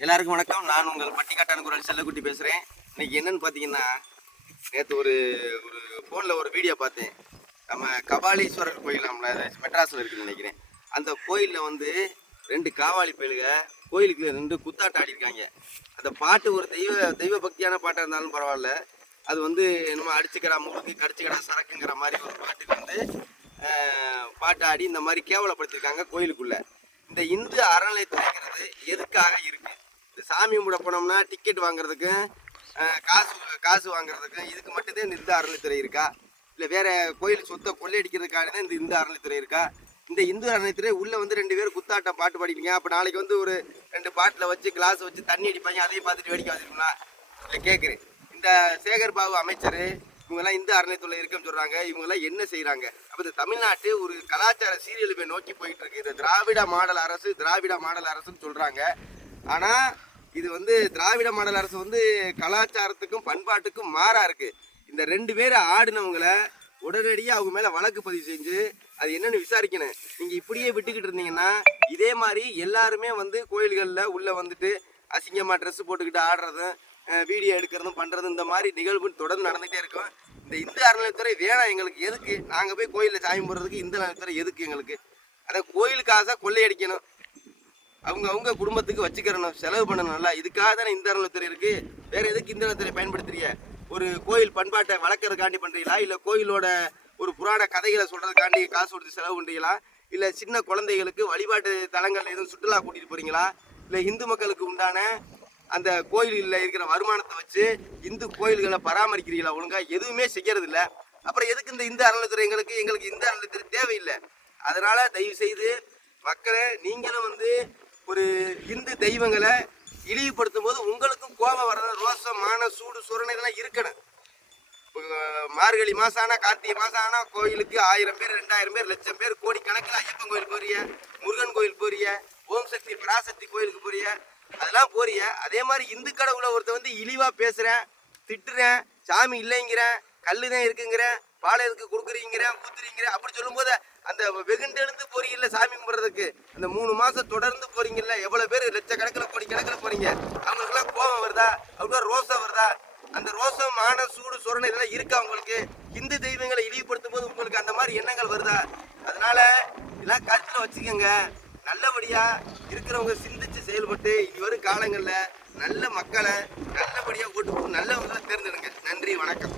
எல்லாருக்கும் வணக்கம். நான் உங்கள் பட்டிக்காட்டான குரல் செல்லக்குட்டி பேசுகிறேன் இன்னைக்கு என்னன்னு பார்த்தீங்கன்னா நேற்று ஒரு ஒரு ஃபோனில் ஒரு வீடியோ பார்த்தேன். நம்ம கபாலீஸ்வரர் கோயில் நம்மள மெட்ராஸில் இருக்குன்னு நினைக்கிறேன். அந்த கோயிலில் வந்து ரெண்டு காவாலி பயிலுக கோயிலுக்கு ரெண்டு குத்தாட்டம் ஆடிருக்காங்க. அந்த பாட்டு ஒரு தெய்வ தெய்வ பக்தியான பாட்டாக இருந்தாலும் பரவாயில்ல. அது வந்து என்னமோ அடிச்சுக்கடா முறுக்கு கடிச்சுக்கடா சரக்குங்கிற மாதிரி ஒரு பாட்டுக்கு வந்து ஆஹ், பாட்டு ஆடி இந்த மாதிரி கேவலப்படுத்திருக்காங்க கோயிலுக்குள்ள. இந்த இந்து அறநிலையத்துறைங்கிறது எதுக்காக இருக்கு? சாமி கும்பிட போனோம்னா டிக்கெட் வாங்குறதுக்கும் காசு காசு வாங்குறதுக்கும் இதுக்கு மட்டும்தான் இந்த இந்து இருக்கா? இல்லை வேற கோயில் சொத்தை கொள்ளையடிக்கிறதுக்காக தான் இந்த இந்து அறநிலைத்துறை இருக்கா? இந்த இந்து அறநிலையத்துறை உள்ளே வந்து ரெண்டு பேரும் குத்தாட்டம் பாட்டு பாடிப்பீங்க அப்போ நாளைக்கு வந்து ஒரு ரெண்டு பாட்டில் வச்சு கிளாஸ் வச்சு தண்ணி அடிப்பாங்க. அதையும் பார்த்துட்டு வேடிக்கை வச்சிருக்கீங்களா இல்லை கேட்குறேன். இந்த சேகர் பாபு அமைச்சர் இவங்கெல்லாம் இந்து அறநிலையத்துறை இருக்குன்னு சொல்கிறாங்க இவங்கெல்லாம் என்ன செய்கிறாங்க அப்போ இந்த தமிழ்நாட்டு ஒரு கலாச்சார சீரியலுமே நோக்கி போயிட்டு இருக்கு. இந்த திராவிட மாடல் அரசு திராவிட மாடல் அரசுன்னு சொல்கிறாங்க ஆனால் இது வந்து திராவிட மாடல் அரசு வந்து கலாச்சாரத்துக்கும் பண்பாட்டுக்கும் மாறா இருக்கு. இந்த ரெண்டு பேரை ஆடினவங்கள உடனடியாக அவங்க மேலே வழக்கு பதிவு செஞ்சு அது என்னன்னு விசாரிக்கணும். நீங்கள் இப்படியே விட்டுக்கிட்டு இருந்தீங்கன்னா இதே மாதிரி எல்லாருமே வந்து கோயில்களில் உள்ளே வந்துட்டு அசிங்கமாக ட்ரெஸ் போட்டுக்கிட்டு ஆடுறதும் வீடியோ எடுக்கிறதும் பண்ணுறதும் இந்த மாதிரி நிகழ்வு தொடர்ந்து நடந்துகிட்டே இருக்கும். இந்த இந்து அறநிலையத்துறை வேணாம் எங்களுக்கு எதுக்கு? நாங்கள் போய் கோயிலில் சாமி போடுறதுக்கு இந்து அறநிலையத்துறை எதுக்கு எங்களுக்கு? அதை கோயிலுக்காக கொள்ளையடிக்கணும். அவங்க அவங்க குடும்பத்துக்கு வச்சுக்கிறணும். செலவு பண்ணணும் நல்லா இதுக்காக தானே இந்த அரணத்துறை இருக்கு? வேற எதுக்கு இந்த அறநிலையத்துறை பயன்படுத்துறீங்க? ஒரு கோயில் பண்பாட்டை வளர்க்கறதுக்காண்டி பண்றீங்களா? இல்ல கோயிலோட ஒரு புராண கதைகளை சொல்றதுக்காண்டி காசு கொடுத்து செலவு பண்றீங்களா? இல்ல சின்ன குழந்தைகளுக்கு வழிபாட்டு தலங்கள்ல எதுவும் சுற்றுலா கூட்டிட்டு போறீங்களா? இல்ல இந்து மக்களுக்கு உண்டான அந்த கோயிலில் இருக்கிற வருமானத்தை வச்சு இந்து கோயில்களை பராமரிக்கிறீங்களா ஒழுங்கா? எதுவுமே செய்யறது இல்ல அப்புறம் எதுக்கு இந்த இந்து அறநிலையத்துறை எங்களுக்கு எங்களுக்கு இந்த அறநிலையத்துறை தேவையில்லை. அதனால தயவு செய்து மக்களை நீங்களும் வந்து ஒரு இந்து தெய்வங்களை இழிவுபடுத்தும் போது உங்களுக்கும் கோபம் வர்றது ரோசம் மான சூடு சுரணை இதெல்லாம் இருக்கணும். மார்கழி மாதம் ஆனால் கார்த்திகை மாதம் ஆனால் கோயிலுக்கு ஆயிரம் பேர் ரெண்டாயிரம் பேர் லட்சம் பேர் கோடி கணக்கில் ஐயப்பன் கோயில் போறிய முருகன் கோயில் போறிய ஓம் சக்தி பராசக்தி கோயிலுக்கு போறிய அதெல்லாம் போறிய. அதே மாதிரி இந்து கடவுளை ஒருத்தன் வந்து இழிவாக பேசுகிறேன் திட்டுறேன் சாமி இல்லைங்கிறேன் கல் தான் இருக்குங்கிறேன் பாலை எதுக்கு கொடுக்குறீங்கிறேன் ஊத்துறீங்கிறேன் அப்படி சொல்லும்போது அந்த வெகுண்டெழுந்து போறீங்கல்ல சாமி கும்பிட்றதுக்கு அந்த மூணு மாசம் தொடர்ந்து போறீங்கல்ல எவ்வளவு பேர்? லட்சக்கணக்கில் கோடி கணக்கில் போறீங்க. அவங்களுக்குலாம் கோபம் வருதா? அப்படின்னா ரோசம் வருதா? அந்த ரோசம் மான சூடு சுரணை இதெல்லாம் இருக்கா உங்களுக்கு? இந்து தெய்வங்களை இழிவுபடுத்தும் போது உங்களுக்கு அந்த மாதிரி எண்ணங்கள் வருதா? அதனால இதெல்லாம் கருத்தில் வச்சுக்கோங்க. நல்லபடியா இருக்கிறவங்க சிந்திச்சு செயல்பட்டு இனி வரும் காலங்களில் நல்ல மக்களை நல்லபடியாக ஓட்டு போட்டு நல்லவங்களை தேர்ந்தெடுங்க. நன்றி வணக்கம்.